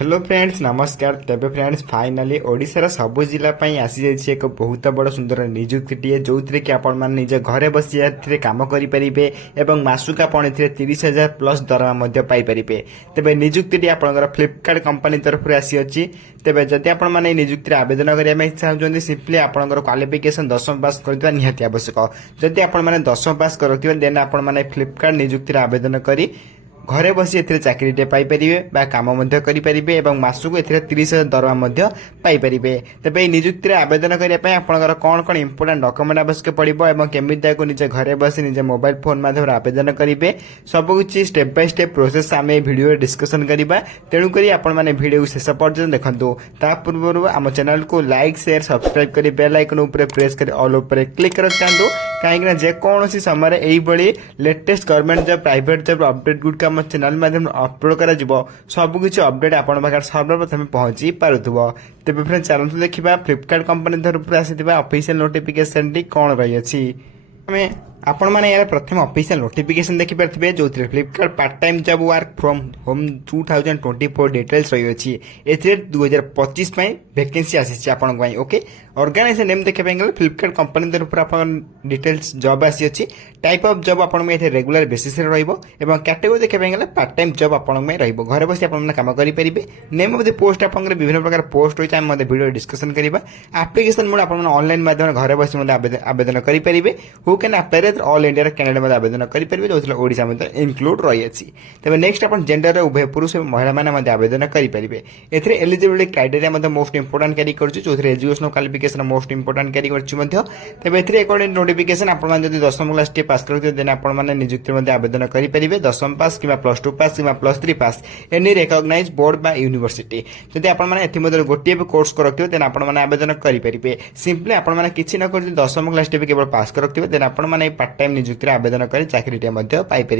Hello friends नमस्कार। तेबे friends finally ओडिशार सबु जिला आसी जाइए एक बहुत बड़ सुंदर निजुक्तिटे जो थी कि आपण मैंने निज घरे बसी काम करेंगे और मासुक आप 30,000 प्लस दरमा पाइपर। तेज निजुक्ति आपंकर फ्लिपकार्ट कंपनी तरफ आसी अच्छी। तेज जदि आपण निजुक्ति आवेदन करने चाहते सिंपली आपंकर क्वालिफिकेशन 10वीं पास करवा निहाती आवश्यक। जदि आपण मैंने 10वीं पास करते देन आपण मैंने फ्लिपकार्ट निजुक्ति आवेदन करी घरे बसी ए चाकरीटे पाइपर काम करेंगे और मासक ए 30,000 दरमा पाइपर। तेज निजुक्ति आवेदन करने आपंकर कौन कौन इंपोर्टाट डॉक्यूमेंट आवश्यक पड़ो और केमी निज घरे बसी निज मोबाइल फोन माध्यम आवेदन करेंगे सबकि स्टेप बाय स्टेप प्रोसेस आम भिडियो डिस्कसन करवा। तेणुक आपने भिडियो शेष पर्यटन देखूँ। ता पूर्व आम चैनल को लाइक शेयर सब्सक्राइब कर बेल आइकन प्रेस कर ऑल उपर क्लिक कर दिखाँ कहीं जेकोसी समय यही latest government job private job update गुड़िक आम चैनल माध्यम अपलोड कर सबकि अपडेट आपण पाखे सर्वप्रथम पहुंची पारुथ्व। तेज फ्रेंड्स चलते देखा फ्लिपकार्ट कंपनी तरफ आसी ऑफिशियल नोटिफिकेशन टी कौन रही आपण मैंने यार प्रथम ऑफिशियल नोटिफिकेशन देखिपारे जो Flipkart part time job work from home 2024 details रही अच्छी। ए 2025 वैकेंसी आसी आपण ओके। ऑर्गेनाइजेशन नेम देखा गले फ्लिपकार्ट कंपनी तरफ आप डिटेल्स जॉब आसी अच्छी। टाइप ऑफ जॉब आप रेगुलर बेसिस कैटेगोरी देखा गले पार्ट टाइम जॉब आपण घर बस आप काम करेंगे। नेम ऑफ द पोस्ट आप विभिन्न प्रकार पोस्ट रही है वीडियो डिस्कसन करवा। एप्लिकेशन मोड आप ऑनलाइन माध्यम घर बस आवेदन करेंगे। Who can apply all India candidate आवेदन करेंगे जो ओडिशा इनक्लूड रही है। तेज नेक्स्ट आप जेंडर उभय पुरुष और महिला मैंने आवेदन करेंगे। एथिरे एलिजिबिलिटी क्राइटेरिया मोस्ट इंपोर्टाट क्यारी कर जो एजुकेशनल क्वालिफिकेशन मोस्ट इंपोर्टाट क्यारी कर। तेज ए अकॉर्डिंग नोटिफिकेशन आप 10वीं क्लास टी पास करते देन आपने निजुक्ति आवेदन करेंगे 10वीं पास कि +2 पास कि +3 पास एनी रिकॉग्नाइज बोर्ड बा यूनिवर्सिटी। जदि आपने गोटे भी कोर्स करते देन आपने आवेदन करेंगे। सिंपली आपने किसी न कर 10वीं क्लास टी भी केवल पास करते देन आपने पार्ट टाइम निजुक्ति आवेदन कर चाकरीटे पाइपर।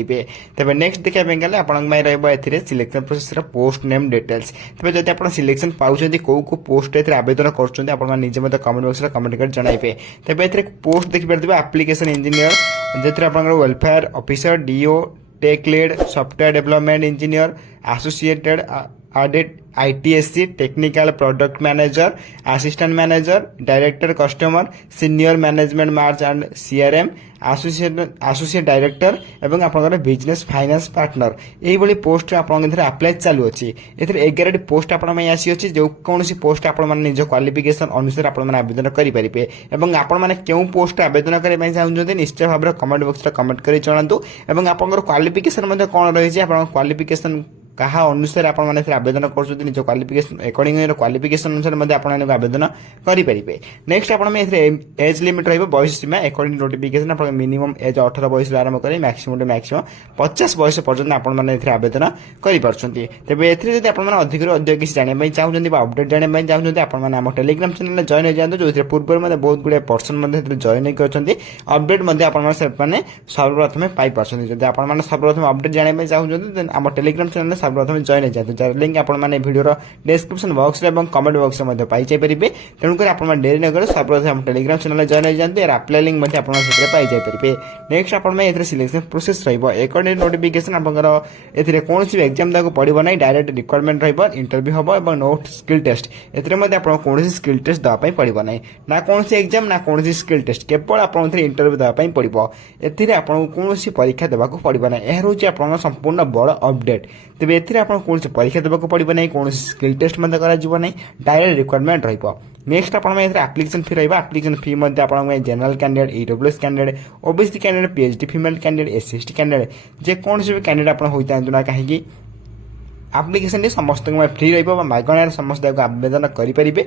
तेज नेक्स्ट देखा गले आपे selection process post name details. तेज जब आप सिलेक्शन पाँच कौ पोस्ट आवेदन कर कमेंट बॉक्स कमेंट कर जनइबे। तेज ए पोस्ट देखिए एप्लिकेशन इंजीनियर जो आप welfare officer DO tech lead software development engineer associated audit ITSC technical product manager assistant manager director customer senior management march and CRM associate director एवं आपंकर business finance partner यही post apply चालू अच्छी। ए 11 post आसी अच्छी जो कौन post आपज qualification अनुसार आवेदन करेंगे। आपने क्यों पोस्ट आवेदन करने चाहते निश्चय भाव में कमेंट बॉक्स कमेंट कर जनातु। और क्वालिफिकेशन कौन रही है क्वालिफिकेशन कहा अनुसार आपने आवेदन कर निज क्वालिफिकेशन अकॉर्डिंग क्वालिफिकेशन अनुसार आपने आवेदन करेंगे। नेक्स्ट आप एज लिमिट रही बयस सीमा अकॉर्डिंग नोटिफिकेशन आप मिनिमम एज 18 बयस आरंभ करें मैक्सिमम 50 बयस पर्यटन आपने आवेदन करें। तेज ए अधिक अधिक किसी जानापी चाहते अपडेट जानापी चाहते आपने आम टेलीग्राम चैनल जॉइन हो जाते जो पूर्व में बहुत गुड़े पर्सन जॉइन कर अपडेट आपने सर्वप्रथम पाइपर। जब आपने सर्वप्रथम अपडेट जानापी चाहते आम टेलीग्राम चैनल सर्वप्रथम जॉइन हो जाते जार लिंक आपने वीडियो डिस्क्रिप्शन बॉक्स और कमेंट बॉक्स में पाई जाइए। तेणुक आप डेरी नगर सर्वप्रथम टेलीग्राम चैनल जॉइन हो जाते और अप्लाई लिंक पाई जाइए। नेक्स्ट आपने सिलेक्शन प्रोसेस रकॉर्डिंग नोटिफिकेशन आपंकर कौन भी एग्जाम देक पड़ो ना डायरेक्ट रिक्वायरमेंट इंटरव्यू हम और नोट स्किल टेस्ट कौन स्किल टेस्ट देवाई पड़ो ना कौन एग्जाम ना कौन स्किल टेस्ट केवल आप इंटरव्यू देवाई पड़ो। आपको कौन परीक्षा देवाक पड़ो ना यह हूँ आप संपूर्ण बड़ अपडेट। तेज ए कौन परीक्षा देवाक पड़ो ना कौन स्किल टेस्ट डायरेक्ट रिक्वायरमेंट रही। नेक्स्ट आपने एप्लिकेशन फी रही application fee general candidate EWS candidate OBC candidate PhD female candidate SC ST candidate जेकोसी भी कैंडिडेट आप होता ना कहीं एप्लिकेशन समस्त फ्री रगण समस्त आवेदन करेंगे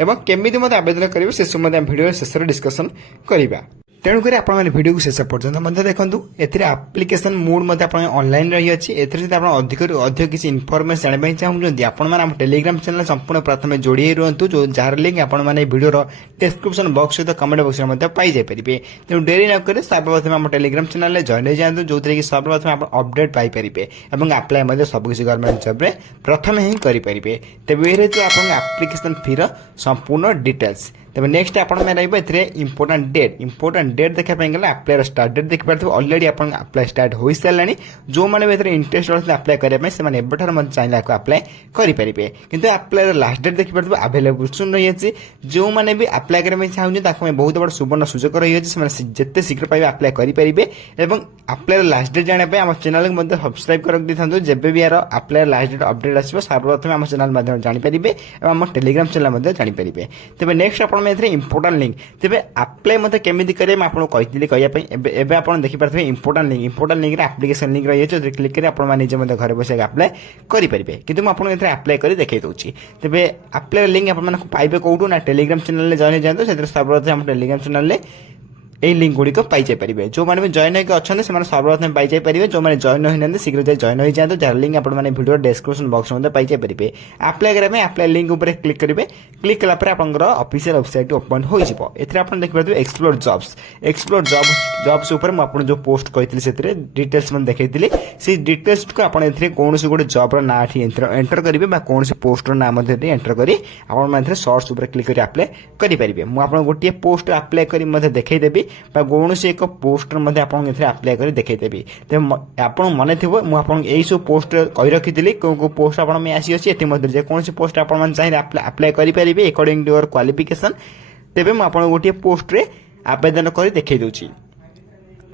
और केमी आवेदन करेंगे से सब भिडियो शेष डिस्कसन करवा। तेणुक आपने भिडियो को शेष पर्यटन देखूँ। एप्लिकेशन मोड ऑनलाइन रही अच्छी। अधिक अधिक किसी इनफॉरमेशन जानापी चाहते आपने टेलीग्राम चैनल संपूर्ण प्रथम जोड़ी रुहतु जो जार लिंक आपने भिडियो डिस्क्रिप्शन बॉक्स सहित कमेंट बॉक्स में पाई जाइए। तेणु डेरी नक सर्वप्रथम आम टेलीग्राम चैनल जॉइन हो जाते जो कि सर्वप्रथम आप अपडेट पाइपर और अप्लाई सबकि गवर्नमेंट जॉब प्रथम ही करेंगे। तेज ये आप एप्लिकेशन फी संपूर्ण डिटेल्स। तेज नेक्स्ट आप इंपोर्टाट डेट देखापी गला अप्लाई स्टार्ट डेट देखिए अलरेडी आप अप्लाई स्टार्ट हो सारे जो मैंने इंटरेस्ट अच्छे अप्लाई करने से चाहिए अप्लाई करेंगे किंतु अप्लाई लास्ट डेट देखिए अवेलेबल सुन रही जो मैंने भी अप्लाई करने चाहते बहुत बड़ा सुवर्ण सुजोग रही है जिते शीघ्र पाइबे अप्लाई करेंगे अप्लाई लास्ट डेट जानापी आम चैनल को सब्सक्राइब कर दी था जब भी यार अप्लाई लास्ट डेट अपडेट आसो सर्वप्रथम आम चैनल माध्यम जानीपारे और आम टेलीग्राम चैनल जानीपारे तेज नेक्स्ट आप इंपोर्टाट लिंक तेज अप्लाई मतलब केमी करेंगे आपको कही कहवाई आप देखिए इंपोर्टाट लिंक एप्लिकेशन लिंक रही है क्लिक कर आप घर बस अप्लाई करेंगे कितु मुझे अप्लाई कर देखा दूसरी तेज अप्लाई लिंक आप पाइबे कौटू ना टेलीग्राम चैनल जॉइन जाते सर्वप्रथम आम टेलीग्राम चैनल यही लिंक गुड़िक पाइजापे जो मैंने भी जॉइन होकर अच्छा से सर्वप्रथम पाइजापे जो मैंने जॉइन होना शीघ्र जॉइन हो जाए जार लिंक आपने वीडियो डिस्क्रिप्शन बॉक्स में पाइजापे अप्लाई करने अप्लाई लिंक उपर क्लिक करेंगे क्लिक कलापर आप ऑफिशियल वेबसाइट ओपन हो देखिए एक्सप्लोर जॉब्स उपर मुझे जो पोस्ट कही से डिटेल्स मैं देखी से डिटेल्स को आप कौन गोटे जॉब्र ना एंटर करेंगे कौन पोस्टर ना एंटर कर सर्च उपर क्लिक कर अप्लाई करेंगे मुझे गोटे पोस्ट अप्लाई कर देखईदेवी कौन एक पोस्टर अप्लाई कर देखईदेवी तो आप मन थी मुझे सब पोस्ट कही रखी कौ पोस्ट आप आसी अच्छी जेकोसी पोस्ट आप चाहिए अप्लाई करेंगे अकॉर्डिंग टू योर क्वालिफिकेशन तेज मुझे गोटे पोस्ट आवेदन कर देखई दूची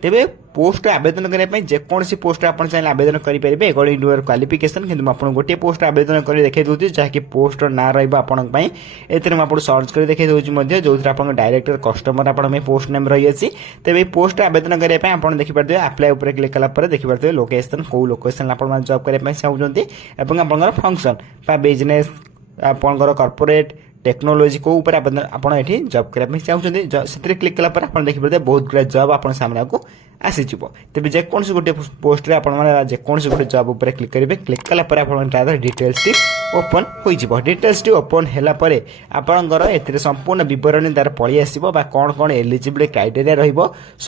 तेरे पोस्ट आवेदन करने जेकोसी पोस्ट आप चाहिए आवेदन करेंगे अकॉर्डिंग टू योर क्वालिफिकेशन कि आपको गोटे पोस्ट आवेदन कर देखा दूसरी जहाँकि पोस्ट ना रही आपको सर्च कर देखा दूसरी जो आप डायरेक्टर कस्टमर आप पोस्ट नेम रही है तेज पोस्ट आवेदन करने आप देखिए अप्लाई उपर क्लिक कलापर देखिए लोकेशन कौ लोकेशन आप जॉब करने चाहते आप फंक्शन बा बिजनेस आपंकर कॉर्पोरेट टेक्नोलोजी को ऊपर आप जॉब करने चाहते से क्लिक कलापर आप देखिए बहुत गुड़ा जॉब आप सामने को आसीज तेज जेकोसी गोटे पोस्ट जेकोसी गोटे जॉब उपर क्लिक करेंगे क्लिक कलापर आप डिटेल्स टी ओपन हो डिटेल्स टी ओपन होगापर आपंकर ए संपूर्ण बरणी तार पलि आसो कौन कौन एलिजिबल क्राइटेरिया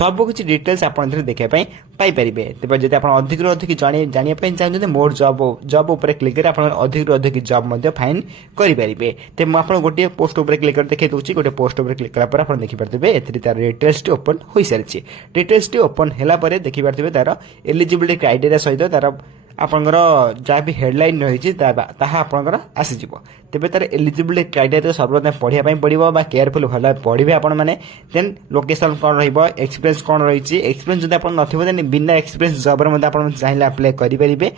रबुकिछ डिटेल्स आप देखापी पाइपर तेज जब आप अधिक अधिक जानापी चाहते मोर जॉब उपर क्लिक कर अधिक अधिक जॉब फाइन करेंगे तेज मुझे गोटे पोस्ट उपर क्लिक कर देखा दूसरी गोटे पोस्ट उपर क्लिक कलापर आप देखिए तार डिटेल्स टी ओपन हो सारी डिटेल्स टी ओपन होगापर देखिए तार एलिजिबिलिटी क्राइटेरिया सहित तार आपंकर जहाँ भी हेडलाइन रही आपंकर आसीज तेज तार एलिजिबिलिटी क्राइटेरिया सर्वप्रथम पढ़ाई पड़ो केयरफुल भल पढ़े आपण मैंने देन लोकेशन कौन एक्सपीरियंस कौन रही एक्सपीरियंस जो आप नथिबो देन बिना एक्सपीरियंस जॉब आप चाहिए अप्लाई करेंगे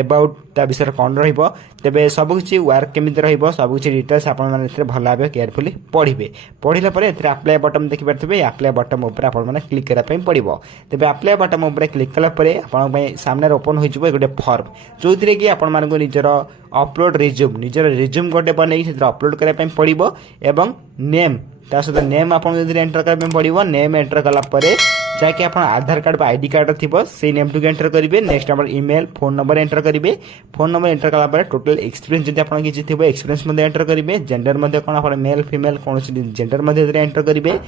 अबाउट ता विषय कौन रे सबकि वर्क केमी सबकि डिटेल्स आप भल भाव केयरफुली पढ़े पढ़ला अप्लाई बटन देखिए अप्लाई बटन उपर आप क्लिक करने पड़ो तेज अप्लाई बटन उपर क्लिक कलापर आप सामने ओपन हो गोटे फॉर्म जो थी कि आपण मानक निजर अपलोड रिज्यूम गोटे बन अपलोड करने पड़ो एवं नेम ता सहित नेम आप एंटर करने पड़ो नेम एंटर कलापर जहाँकि आप आधार कार्ड आईडी कार्ड थी से नेम टू एंटर करेंगे नेक्स्ट आप ईमेल फोन नंबर एंटर करेंगे फोन नंबर एंटर कलापर टोटल एक्सपीरियंस जब आप किसी थी एक्सपीरियंस एंटर करेंगे जेंडर कौन आप मेल फीमेल कौन जेंडर एंटर करेंगे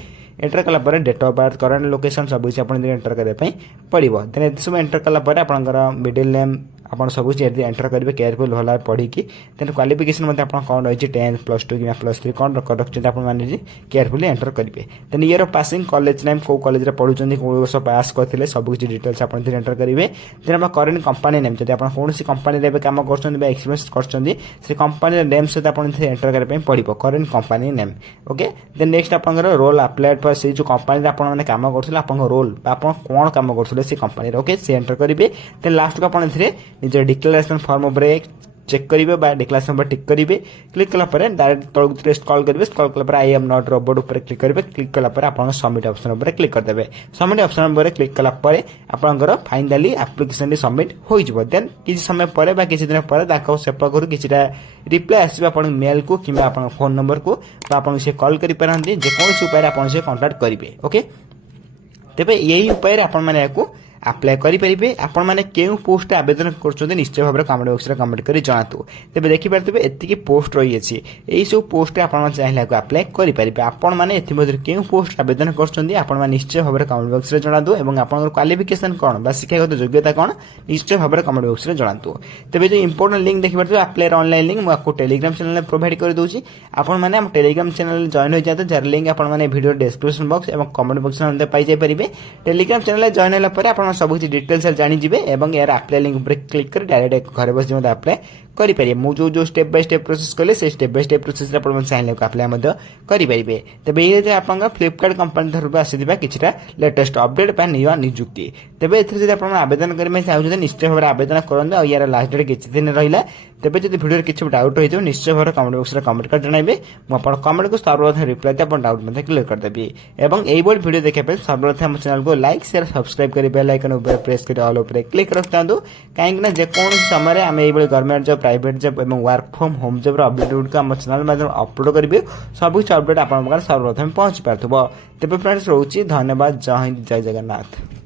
एंटर कलापर date of birth current location सब किसी आप एंटर करने पड़ो देन ये सब एंटर कलापर आपंकर मिडिल नेम आप सब किसी एंटर करेंगे केयरफुल भल पढ़ी देन क्वालिफिकेशन आप कौन रही 10 +2 कि +3 कौन रखते आपने केयरफुली एंटर करेंगे then year passing college name कौ कॉलेज पढ़ुं कौ वर्ष पास करते सबकि डिटेल्स आप एंटर करेंगे देन आप करेंट कंपनी नेम जब आप कौन कंपनी कम कर एक्सपीरियंस कर कंपनी नेम सहित आप एंटर करने पड़ो current company name okay then next आप रोल अप्लाइड पर से जो कंपनी आप कम करते आप रोल आप कौन कम करते से कंपनी ओके से एंटर करेंगे देन लास्ट को आप निज डिक्लेरेशन फॉर्म उपर चेक करेंगे डिक्लेरेशन पर टिक करेंगे क्लिक कलापर डायरेक्ट तौक स्क्रॉल करेंगे स्क्रॉल कलापर आई एम नॉट रोबोट उपर क्लिक करेंगे क्लिक कलापर आप सबमिट ऑप्शन उपर क्लिक करदे सबमिट ऑप्शन उपर क्लिक कलापर आपंकर फाइनाली एप्लिकेशन सबमिट हो देन किसी समय पर किसी दिन पर से पाखु किसी रिप्लाई आसो आप मेल को कि फोन नंबर को तो आप कॉल करेंगे जेकोसी उपाय आप कॉन्टाक्ट करेंगे ओके तेज यही उपाय आप ଆପ୍ଲାଏ କରିପାରିବେ। ଆପଣମାନେ କେଉଁ ପୋଷ୍ଟରେ ଆବେଦନ କରୁଛନ୍ତି ନିଶ୍ଚୟ ଭାବରେ କମେଣ୍ଟ ବକ୍ସରେ କମେଣ୍ଟ କରି ଜଣାନ୍ତୁ। ତେବେ ଦେଖିପାରୁଥିବେ ଏତିକି ପୋଷ୍ଟ ରହିଅଛି। ଏହିସବୁ ପୋଷ୍ଟରେ ଆପଣମାନେ ଚାହିଁଲେ ଏହାକୁ ଆପ୍ଲାଏ କରିପାରିବେ। ଆପଣମାନେ ଏଥିମଧ୍ୟରୁ କେଉଁ ପୋଷ୍ଟରେ ଆବେଦନ କରୁଛନ୍ତି ଆପଣମାନେ ନିଶ୍ଚୟ ଭାବରେ କମେଣ୍ଟ ବକ୍ସରେ ଜଣାନ୍ତୁ ଏବଂ ଆପଣଙ୍କର କ୍ୱାଲିଫିକେସନ୍ କ'ଣ ବା ଶିକ୍ଷାଗତ ଯୋଗ୍ୟତା କ'ଣ ନିଶ୍ଚୟ ଭାବରେ କମେଣ୍ଟ ବକ୍ସରେ ଜଣାନ୍ତୁ। ତେବେ ଯେଉଁ ଇମ୍ପୋର୍ଟାଣ୍ଟ ଲିଙ୍କ୍ ଦେଖିପାରୁଥିବେ ଆପ୍ଲାଏର ଅନଲାଇନ୍ ଲିଙ୍କ୍ ମୁଁ ଆପଣଙ୍କୁ ଟେଲିଗ୍ରାମ ଚ୍ୟାନେଲରେ ପ୍ରୋଭାଇଡ଼ କରିଦେଉଛି। ଆପଣମାନେ ଆମ ଟେଲିଗ୍ରାମ ଚ୍ୟାନେଲରେ ଜଏନ୍ ହୋଇଯାଆନ୍ତୁ, ଯାହାର ଲିଙ୍କ୍ ଆପଣମାନେ ଭିଡ଼ିଓ ଡେସ୍କ୍ରିପସନ୍ ବକ୍ସ ଏବଂ କମେଣ୍ଟ ବକ୍ସରେ ମଧ୍ୟ ପାଇଯାଇପାରିବେ। ଟେଲିଗ୍ରାମ ଚ୍ୟାନେଲରେ ଜଏନ୍ ହେଲା ପରେ ଆପଣ ସବୁ କିଛି ଡିଟେଲ୍ସରେ ଜାଣିଯିବେ ଏବଂ ଏହାର ଆପ୍ଲାଏ ଲିଙ୍କ୍ ଉପରେ କ୍ଲିକ୍ କରି ଡାଇରେକ୍ଟ ଘରେ ବସି ମଧ୍ୟ ଆପ୍ଲାଏ କରିପାରିବେ। ମୁଁ ଯେଉଁ ଷ୍ଟେପ୍ ବାଇ ଷ୍ଟେପ୍ ପ୍ରୋସେସ୍ କଲେ ସେ ଷ୍ଟେପ୍ ବାଇ ଷ୍ଟେପ୍ ପ୍ରୋସେସ୍ରେ ଆପଣ ଚାହିଁଲେ ଆପ୍ଲାଏ ମଧ୍ୟ କରିପାରିବେ। ତେବେ ଏଇରେ ଆପଣଙ୍କ ଫ୍ଲିପକାର୍ଟ କମ୍ପାନୀ ତରଫରୁ ଆସିଥିବା କିଛିଟା ଲେଟେଷ୍ଟ ଅପଡେଟ୍ ବା ନୂଆ ନିଯୁକ୍ତି। ତେବେ ଏଥିରେ ଯଦି ଆପଣ ଆବେଦନ କରିବା ପାଇଁ ଚାହୁଁଛନ୍ତି ନିଶ୍ଚୟ ଭାବରେ ଆବେଦନ କରନ୍ତୁ। ଆଉ ୟାର ଲାଷ୍ଟ ଡେଟ୍ କିଛି ଦିନ ରହିଲା। ତେବେ ଯଦି ଭିଡ଼ିଓରେ କିଛି ଡାଉଟ୍ ରହିଥିବ ନିଶ୍ଚୟ ଭାବରେ କମେଣ୍ଟ ବକ୍ସରେ କମେଣ୍ଟ କରି ଜଣାଇବେ। ମୁଁ ଆପଣଙ୍କ କମେଣ୍ଟକୁ ସର୍ବପ୍ରଥମେ ରିପ୍ଲାଏ ଦେଇ ଆପଣ ଡାଉଟ୍ ମଧ୍ୟ କ୍ଲିୟର କରିଦେବି। ଏବଂ ଏଇଭଳି ଭିଡ଼ିଓ ଦେଖିବା ପାଇଁ ସର୍ବପ୍ରଥମେ ଆମ ଚ୍ୟାନେଲକୁ ଲାଇକ୍ ସେୟାର ସବସ୍କ୍ରାଇବ୍ କରି ବେଲ୍ ଆଇକନ୍ ଉପରେ ପ୍ରେସ୍ କରି ଅଲ୍ ଉପରେ କ୍ଲିକ୍ ରଖିଥାନ୍ତୁ। କାହିଁକିନା ଯେକୌଣସି ସମୟରେ ଆମେ ଏଇଭଳି ଗଭର୍ଣ୍ଣମେଣ୍ଟ ଜବ୍ ପ୍ରାଇଭେଟ୍ ଜବ୍ ଏବଂ ୱାର୍କ ଫ୍ରମ୍ ହୋମ୍ ଜବ୍ର ଅପଡେଟ୍ ଗୁଡ଼ିକ ଆମ ଚ୍ୟାନେଲ ମାଧ୍ୟମରେ ଅପଲୋଡ଼ କରିବେ। ସବୁକିଛି ଅପଡେଟ୍ ଆପଣଙ୍କ ପାଖରେ ସର୍ବପ୍ରଥମେ ପହଞ୍ଚି ପାରୁଥିବ। ତେବେ ଫ୍ରେଣ୍ଡସ୍ ରହୁଛି ଧନ୍ୟବାଦ। ଜୟ ହିନ୍ଦ, ଜୟ ଜଗନ୍ନାଥ।